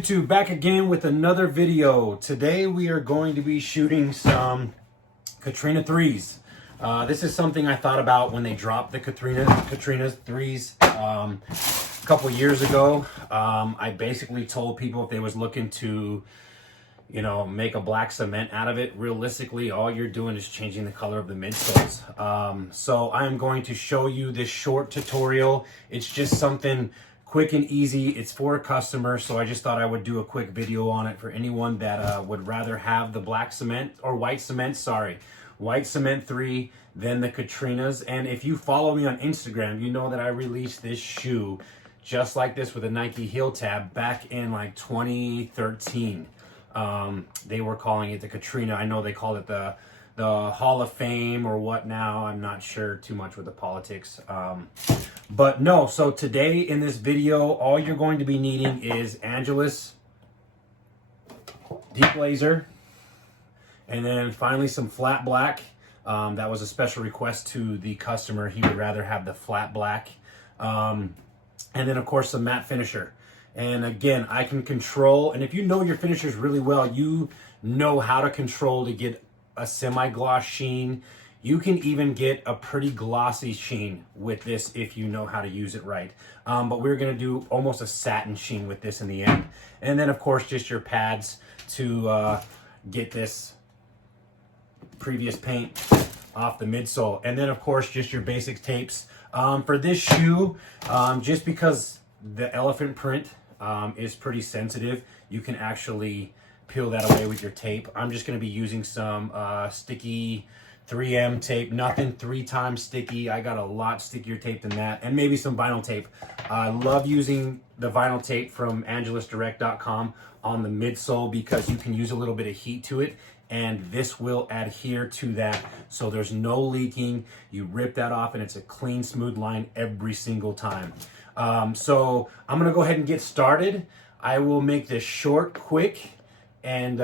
YouTube? Back again with another video. Today we are going to be shooting some Katrina 3s. This is something I thought about when they dropped the Katrina 3s a couple years ago. I basically told people if they was looking to, you know, make a black cement out of it, realistically all you're doing is changing the color of the midsoles. So I'm going to show you this short tutorial. It's just something quick and easy. It's for a customer, so I just thought I would do a quick video on it for anyone that would rather have the black cement or white cement, white cement 3 than the Katrinas. And if you follow me on Instagram, you know that I released this shoe just like this with a Nike heel tab back in like 2013. They were calling it the Katrina. I know they called it the Hall of Fame or what now. I'm not sure too much with the politics. But no, so today in this video, all you're going to be needing is Angelus Deglazer, and then finally some flat black. That was a special request to the customer. He would rather have the flat black. And then of course some matte finisher. And again, I can control, and if you know your finishers really well, you know how to control to get a semi-gloss sheen. You can even get a pretty glossy sheen with this if you know how to use it right. But we're gonna do almost a satin sheen with this in the end. And then of course, just your pads to get this previous paint off the midsole. And then of course, just your basic tapes. For this shoe, just because the elephant print is pretty sensitive, you can actually peel that away with your tape. I'm just gonna be using some sticky 3M tape, nothing 3 times sticky. I got a lot stickier tape than that, and maybe some vinyl tape. I love using the vinyl tape from angelusdirect.com on the midsole because you can use a little bit of heat to it, and this will adhere to that, so there's no leaking. You rip that off and it's a clean, smooth line every single time. So I'm gonna go ahead and get started. I will make this short, quick, and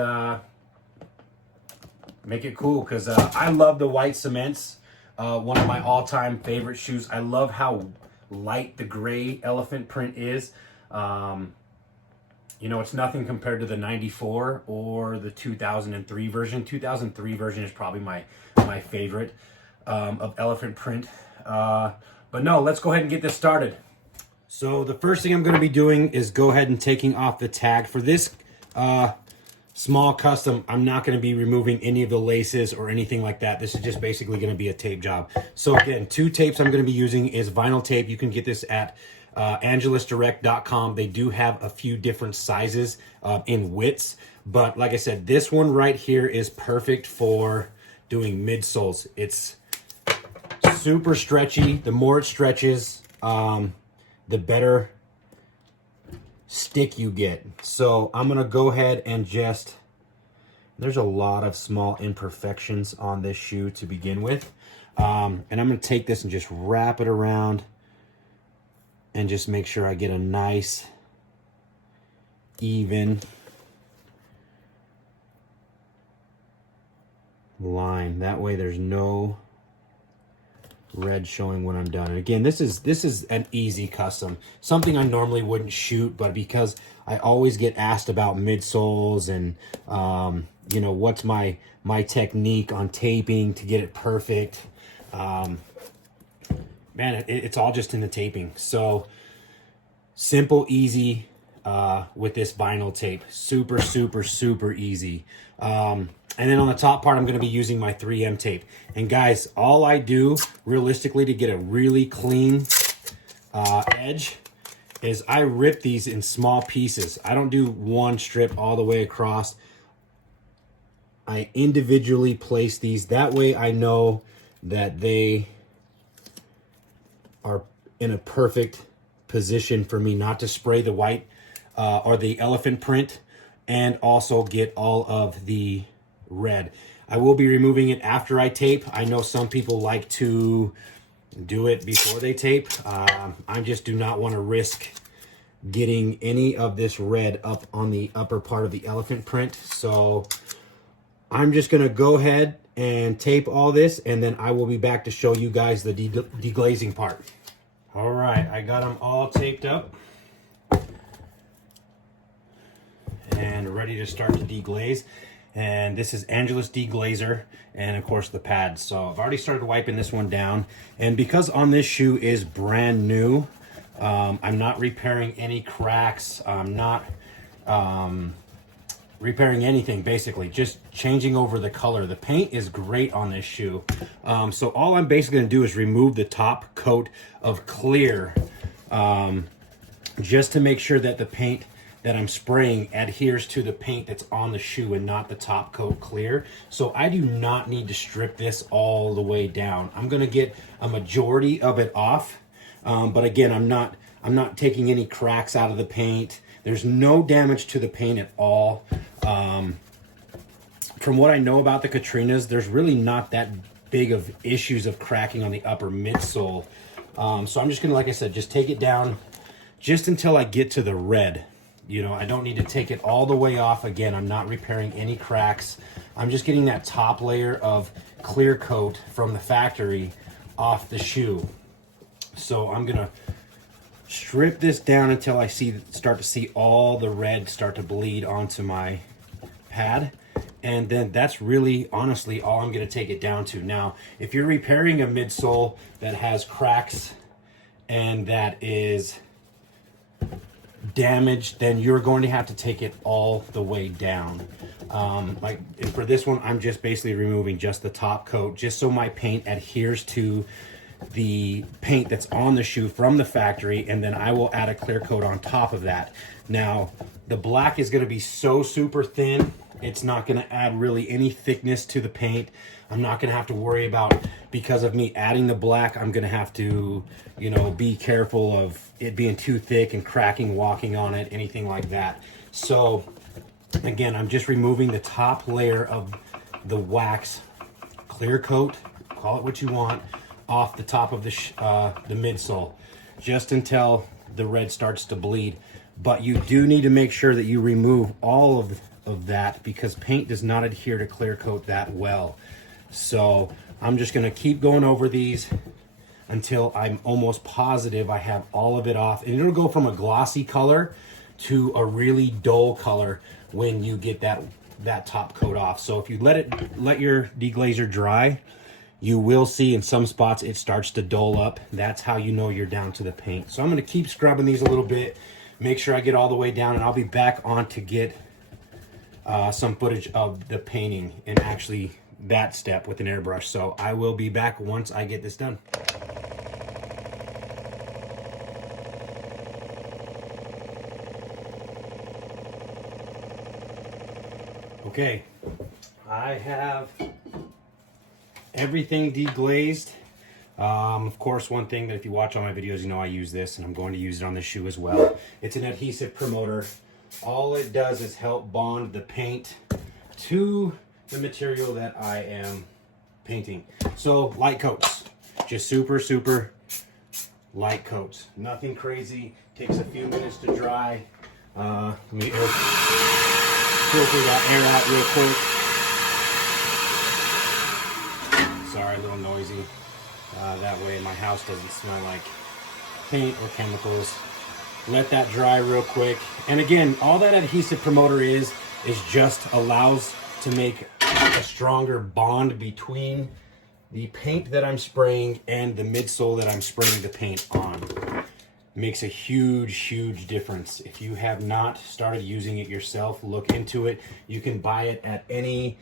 make it cool, because I love the white cements. One of my all-time favorite shoes. I love how light the gray elephant print is. You know, it's nothing compared to the 94 or the 2003 version. 2003 version is probably my favorite of elephant print. But no, let's go ahead and get this started. So the first thing I'm going to be doing is go ahead and taking off the tag. For this small custom, I'm not going to be removing any of the laces or anything like that. This is just basically going to be a tape job. So again, 2 tapes I'm going to be using is vinyl tape. You can get this at angelusdirect.com. They do have a few different sizes in widths, but like I said, this one right here is perfect for doing midsoles. It's super stretchy. The more it stretches, the better stick you get. So I'm gonna go ahead and just, there's a lot of small imperfections on this shoe to begin with, and I'm gonna take this and just wrap it around and just make sure I get a nice even line. That way there's no red showing when I'm done. And again, this is an easy custom, something I normally wouldn't shoot, but because I always get asked about midsoles and you know, what's my technique on taping to get it perfect, man, it's all just in the taping. So simple, easy with this vinyl tape. Super easy. And then on the top part, I'm going to be using my 3M tape. And guys, all I do realistically to get a really clean edge is I rip these in small pieces. I don't do one strip all the way across. I individually place these. That way I know that they are in a perfect position for me not to spray the white or the elephant print, and also get all of the red. I will be removing it after I tape. I know some people like to do it before they tape. I just do not want to risk getting any of this red up on the upper part of the elephant print. So I'm just going to go ahead and tape all this, and then I will be back to show you guys the deglazing part. All right, I got them all taped up. and ready to start to deglaze. And this is Angelus Deglazer, and of course the pads. So I've already started wiping this one down, and because on this shoe is brand new, I'm not repairing any cracks. I'm not repairing anything, basically just changing over the color. The paint is great on this shoe. So all I'm basically gonna do is remove the top coat of clear, just to make sure that the paint that I'm spraying adheres to the paint that's on the shoe and not the top coat clear. So I do not need to strip this all the way down. I'm gonna get a majority of it off, but again, I'm not taking any cracks out of the paint. There's no damage to the paint at all. From what I know about the Katrinas, there's really not that big of issues of cracking on the upper midsole. So I'm just gonna, like I said, just take it down just until I get to the red. You know, I don't need to take it all the way off. Again, I'm not repairing any cracks. I'm just getting that top layer of clear coat from the factory off the shoe. So I'm gonna strip this down until I start to see all the red start to bleed onto my pad. And then that's really, honestly, all I'm gonna take it down to. Now, if you're repairing a midsole that has cracks and that is damaged, then you're going to have to take it all the way down. And for this one, I'm just basically removing just the top coat, just so my paint adheres to the paint that's on the shoe from the factory, and then I will add a clear coat on top of that. Now, the black is going to be so super thin, it's not going to add really any thickness to the paint. I'm not going to have to worry about, because of me adding the black, I'm going to have to, you know, be careful of it being too thick and cracking walking on it, anything like that. So again, I'm just removing the top layer of the wax clear coat, call it what you want, off the top of the midsole, just until the red starts to bleed. But you do need to make sure that you remove all of that, because paint does not adhere to clear coat that well. So I'm just gonna keep going over these until I'm almost positive I have all of it off. And it'll go from a glossy color to a really dull color when you get that top coat off. So if you let your deglazer dry, you will see in some spots it starts to dull up. That's how you know you're down to the paint. So I'm gonna keep scrubbing these a little bit, make sure I get all the way down, and I'll be back on to get some footage of the painting and actually that step with an airbrush. So I will be back once I get this done. Okay, I have everything deglazed. Of course, one thing that if you watch all my videos, you know I use this, and I'm going to use it on this shoe as well. It's an adhesive promoter. All it does is help bond the paint to the material that I am painting. So light coats, just super, super light coats. Nothing crazy, takes a few minutes to dry. Let me filter that air out real quick. Sorry, a little noisy. That way my house doesn't smell like paint or chemicals. Let that dry real quick. And again, all that adhesive promoter is just allows to make a stronger bond between the paint that I'm spraying and the midsole that I'm spraying the paint on. Makes a huge, huge difference. If you have not started using it yourself, look into it. You can buy it at any,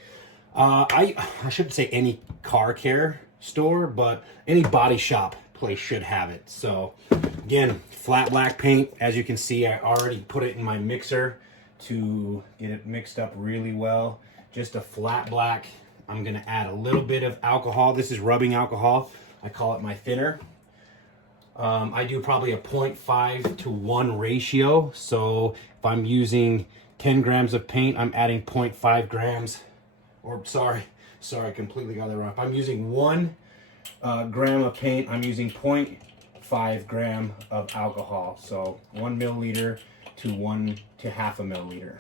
I shouldn't say any car care store, but any body shop place should have it. So again, flat black paint. As you can see, I already put it in my mixer to get it mixed up really well. Just a flat black. I'm gonna add a little bit of alcohol. This is rubbing alcohol. I call it my thinner. I do probably a 0.5 to 1 ratio. So if I'm using 10 grams of paint, I'm adding 0.5 grams, or sorry, I completely got that wrong. If I'm using 1 gram of paint, I'm using 0.5 gram of alcohol. So 1 milliliter to half a milliliter.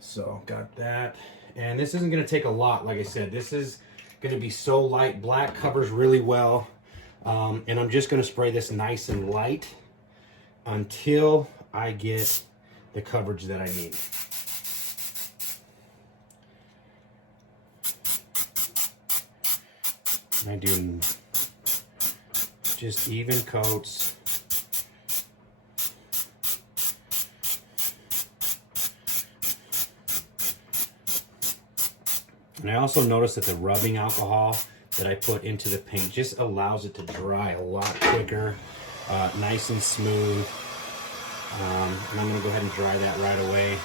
So got that. And this isn't gonna take a lot, like I said. This is gonna be so light. Black covers really well. And I'm just gonna spray this nice and light until I get the coverage that I need. I do just even coats. And I also noticed that the rubbing alcohol that I put into the paint just allows it to dry a lot quicker, nice and smooth. And I'm going to go ahead and dry that right away.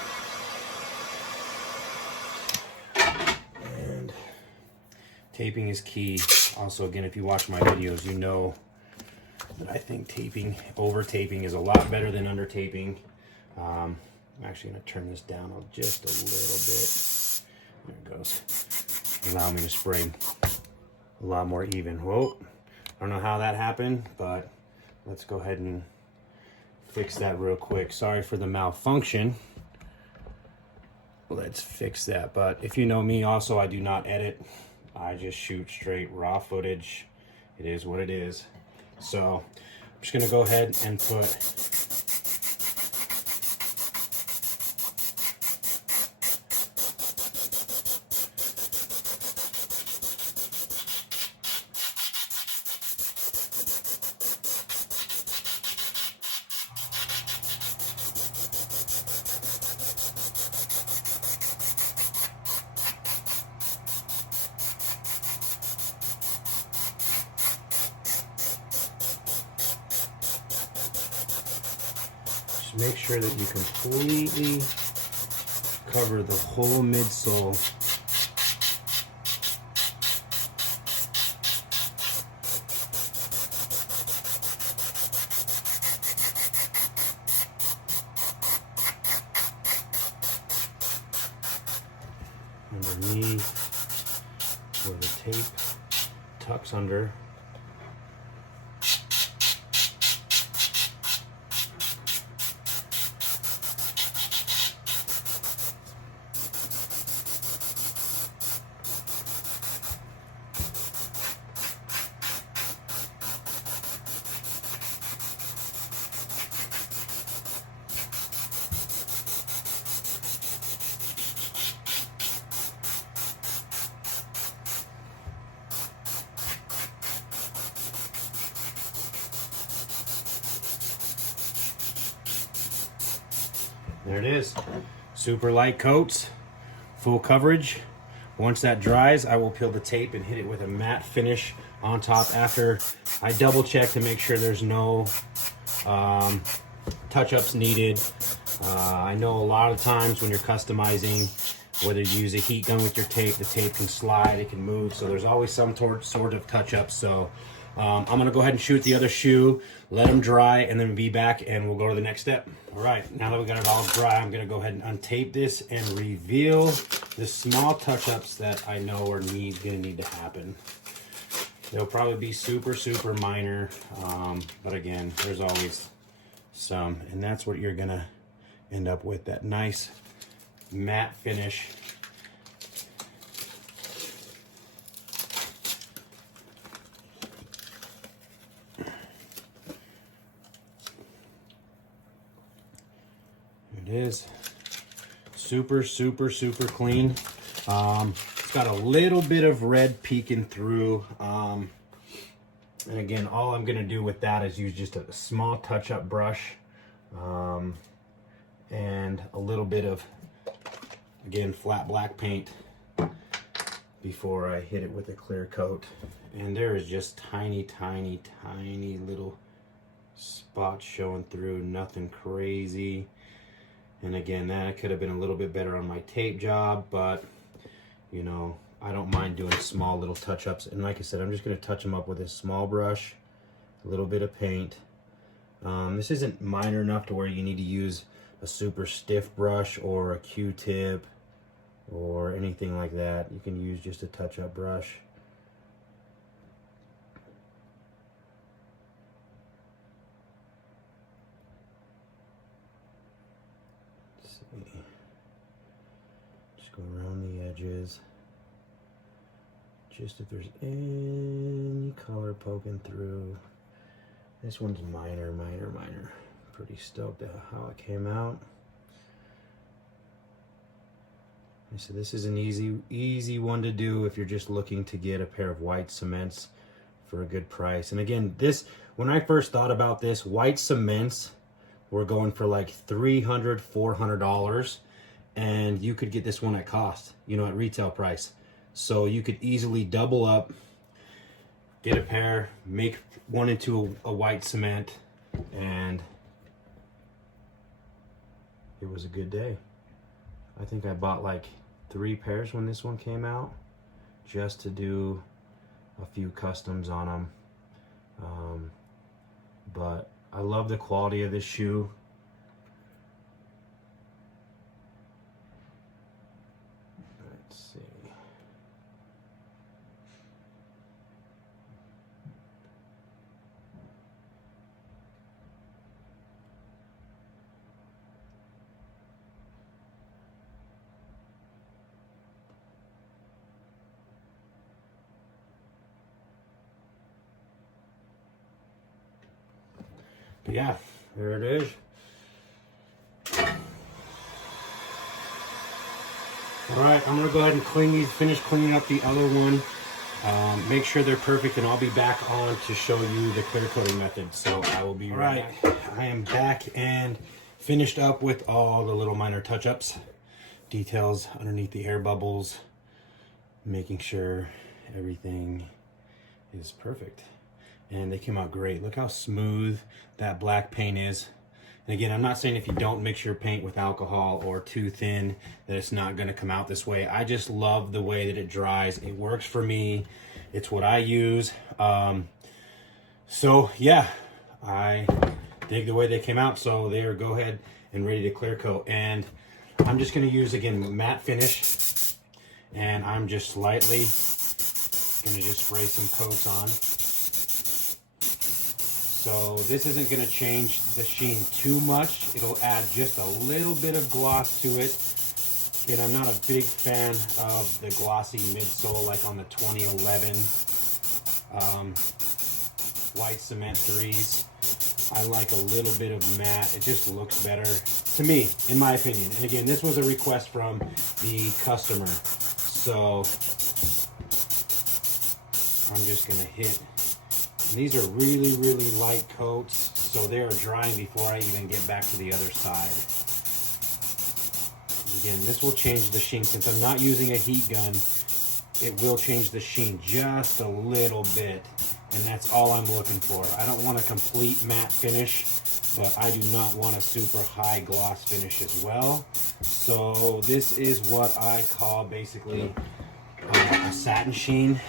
And taping is key. Also, again, if you watch my videos, you know that I think taping, over taping is a lot better than under taping. I'm actually going to turn this down just a little bit. There it goes. Allow me to spray a lot more even. Whoa, I don't know how that happened, but let's go ahead and fix that real quick. Sorry for the malfunction. Let's fix that. But if you know me also, I do not edit. I just shoot straight raw footage. It is what it is. So I'm just gonna go ahead and put make sure that you completely cover the whole midsole. Underneath, where the tape tucks under. There it is. Super light coats, full coverage. Once that dries, I will peel the tape and hit it with a matte finish on top after I double check to make sure there's no touch-ups needed. I know a lot of times when you're customizing, whether you use a heat gun with your tape, the tape can slide, it can move, so there's always some sort of touch-up. So I'm gonna go ahead and shoot the other shoe, let them dry, and then be back and we'll go to the next step. All right, now that we got it all dry, I'm gonna go ahead and untape this and reveal the small touch-ups that I know are gonna need to happen. They'll probably be super, super minor, but again, there's always some, and that's what you're gonna end up with, that nice matte finish. It is super, super, super clean. It's got a little bit of red peeking through. And again, all I'm gonna do with that is use just a small touch-up brush and a little bit of, again, flat black paint before I hit it with a clear coat. And there is just tiny, tiny, tiny little spots showing through, nothing crazy. And again, that could have been a little bit better on my tape job, but you know, I don't mind doing small little touch-ups. And like I said, I'm just going to touch them up with a small brush, a little bit of paint. This isn't minor enough to where you need to use a super stiff brush or a Q-tip or anything like that. You can use just a touch-up brush. Just go around the edges. Just if there's any color poking through. This one's minor, minor, minor. Pretty stoked at how it came out. So this is an easy one to do if you're just looking to get a pair of white cements for a good price. And again, this, when I first thought about this, white cements were going for like $300, $400, and you could get this one at cost, you know, at retail price. So you could easily double up, get a pair, make one into a white cement, and it was a good day. I think I bought like 3 pairs when this one came out, just to do a few customs on them. But I love the quality of this shoe. Let's see. Yeah, there it is. All right, I'm gonna go ahead and finish cleaning up the other one. Make sure they're perfect, and I'll be back on to show you the clear coating method. So I will be right. I am back and finished up with all the little minor touch-ups, details underneath the air bubbles, making sure everything is perfect. And they came out great. Look how smooth that black paint is. And again, I'm not saying if you don't mix your paint with alcohol or too thin that it's not gonna come out this way. I just love the way that it dries. It works for me. It's what I use. So yeah, I dig the way they came out. So they are go ahead and ready to clear coat. And I'm just gonna use, again, matte finish. And I'm just slightly gonna just spray some coats on. So this isn't going to change the sheen too much. It'll add just a little bit of gloss to it. Again, I'm not a big fan of the glossy midsole like on the 2011 white cement 3s. I like a little bit of matte. It just looks better to me, in my opinion. And again, this was a request from the customer. So I'm just going to hit. And these are really, really light coats, so they are drying before I even get back to the other side. Again, this will change the sheen. Since I'm not using a heat gun, it will change the sheen just a little bit, and that's all I'm looking for. I don't want a complete matte finish, but I do not want a super high gloss finish as well. So this is what I call basically a satin sheen.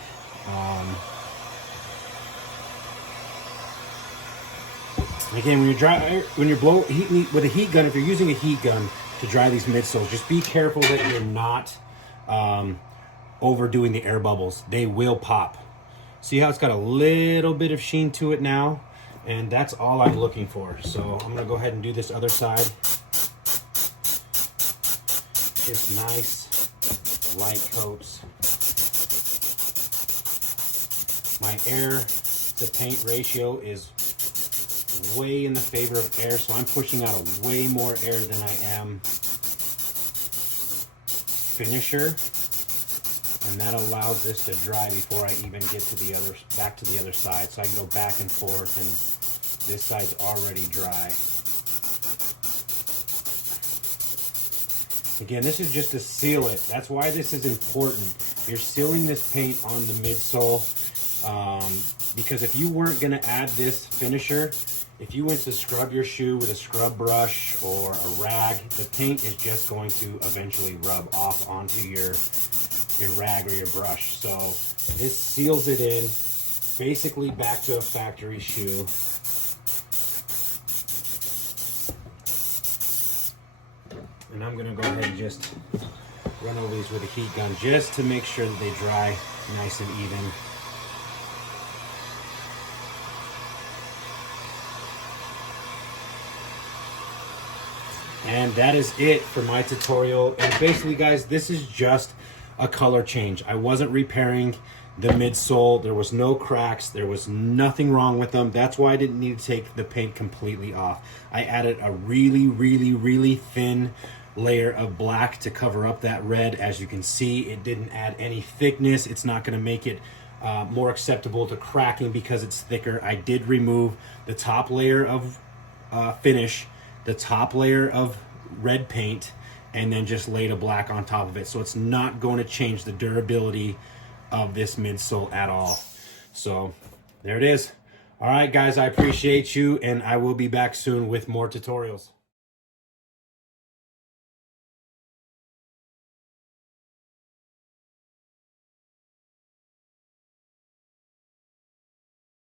Again, when you're blowing heat with a heat gun, if you're using a heat gun to dry these midsoles, just be careful that you're not overdoing the air bubbles. They will pop. See how it's got a little bit of sheen to it now? And that's all I'm looking for. So I'm gonna go ahead and do this other side. Just nice light coats. My air to paint ratio is way in the favor of air, so I'm pushing out way more air than I am finisher, and that allows this to dry before I even get to the back to the other side. So I can go back and forth, and this side's already dry. Again, this is just to seal it. That's why this is important. You're sealing this paint on the midsole, because if you weren't going to add this finisher, if you went to scrub your shoe with a scrub brush or a rag, the paint is just going to eventually rub off onto your rag or your brush. So this seals it in, basically back to a factory shoe. And I'm gonna go ahead and just run over these with a heat gun just to make sure that they dry nice and even. And that is it for my tutorial. And basically, guys, this is just a color change. I wasn't repairing the midsole. There was no cracks. There was nothing wrong with them. That's why I didn't need to take the paint completely off. I added a really, really, really thin layer of black to cover up that red. As you can see, it didn't add any thickness. It's not going to make it more acceptable to cracking because it's thicker. I did remove the top layer of finish, the top layer of red paint, and then just laid a black on top of it. So it's not going to change the durability of this midsole at all. So there it is. All right, guys, I appreciate you, and I will be back soon with more tutorials.